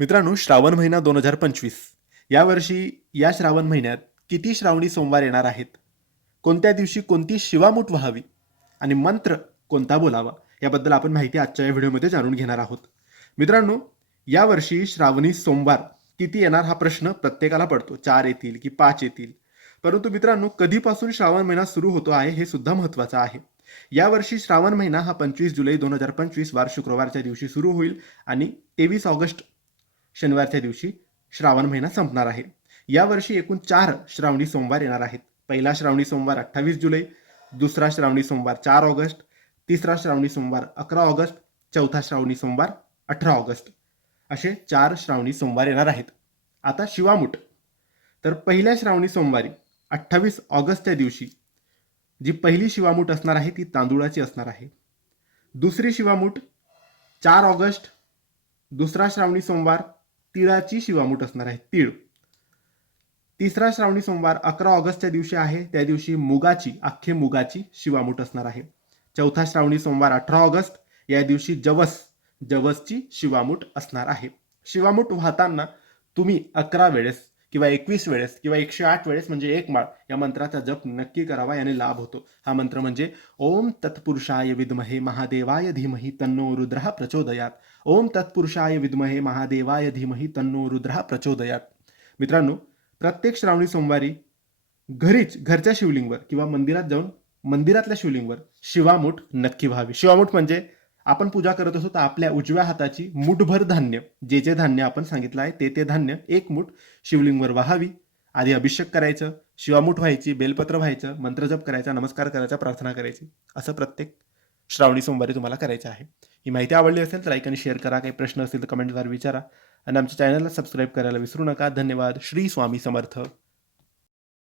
मित्रांनो श्रावण महिना दोन हजार पंचवीस. यावर्षी या श्रावण महिन्यात किती श्रावणी सोमवार येणार आहेत? कोणत्या दिवशी कोणती शिवामूठ व्हावी? आणि मंत्र कोणता बोलावा? याबद्दल आपण माहिती आजच्या या व्हिडिओमध्ये जाणून घेणार आहोत. मित्रांनो यावर्षी श्रावणी सोमवार किती येणार हा प्रश्न प्रत्येकाला पडतो. चार येतील की पाच येतील. परंतु मित्रांनो कधीपासून श्रावण महिना सुरू होतो आहे हे सुद्धा महत्त्वाचं आहे. यावर्षी श्रावण महिना हा पंचवीस जुलै दोन हजार पंचवीस वार शुक्रवारच्या दिवशी सुरू होईल आणि तेवीस ऑगस्ट शनिवारच्या दिवशी श्रावण महिना संपणार आहे. यावर्षी एकूण चार श्रावणी सोमवार येणार आहेत. पहिला श्रावणी सोमवार अठ्ठावीस जुलै दुसरा श्रावणी सोमवार चार ऑगस्ट तिसरा श्रावणी सोमवार अकरा ऑगस्ट चौथा श्रावणी सोमवार अठरा ऑगस्ट. असे चार श्रावणी सोमवार येणार आहेत. आता शिवामूठ. तर पहिल्या श्रावणी सोमवारी अठ्ठावीस ऑगस्टच्या दिवशी जी पहिली शिवामूठ असणार आहे ती तांदुळाची असणार आहे. दुसरी शिवामूठ चार ऑगस्ट दुसरा श्रावणी सोमवार तिळाची शिवामूठ असणार आहे तीळ. तिसरा श्रावणी सोमवार अकरा ऑगस्टच्या दिवशी आहे त्या दिवशी मुगाची अख्खे मुगाची शिवामूठ असणार आहे. चौथा श्रावणी सोमवार अठरा ऑगस्ट या दिवशी जवस जवसची शिवामूठ असणार आहे. शिवामूठ वाहताना तुम्ही अकरा वेळेस किंवा एकवीस वेळेस किंवा एकशे आठ वेळेस म्हणजे एक माळ या मंत्राचा जप नक्की करावा याने लाभ होतो. हा मंत्र म्हणजे ओम तत्पुरुषाय विद्महे महादेवाय धीमही तन्नो रुद्रः प्रचोदयात. ओम तत्पुरुषाय विद्महे महादेवाय धीमही तन्नो रुद्रः प्रचोदयात. मित्रांनो प्रत्येक श्रावणी सोमवारी घरीच घरच्या शिवलिंगवर किंवा मंदिरात जाऊन मंदिरातल्या शिवलिंगवर शिवामूठ नक्की व्हावी. शिवामूठ म्हणजे आपण पूजा करत असतो तर आपल्या उजव्या हाताची मुठभर धान्य जे जे धान्य आपण सांगितलं आहे ते ते धान्य एक मुठ शिवलिंगवर वाहावी. आधी अभिषेक करायचं शिवामूठ व्हायची बेलपत्र व्हायचं मंत्रजप करायचा नमस्कार करायचा प्रार्थना करायची. असं प्रत्येक श्रावणी सोमवारी तुम्हाला करायचं आहे. ही माहिती आवडली असेल तर ऐकाने शेअर करा. काही प्रश्न असतील तर कमेंटद्वारे विचारा. आणि आमच्या चॅनलला सबस्क्राईब करायला विसरू नका. धन्यवाद. श्री स्वामी समर्थ.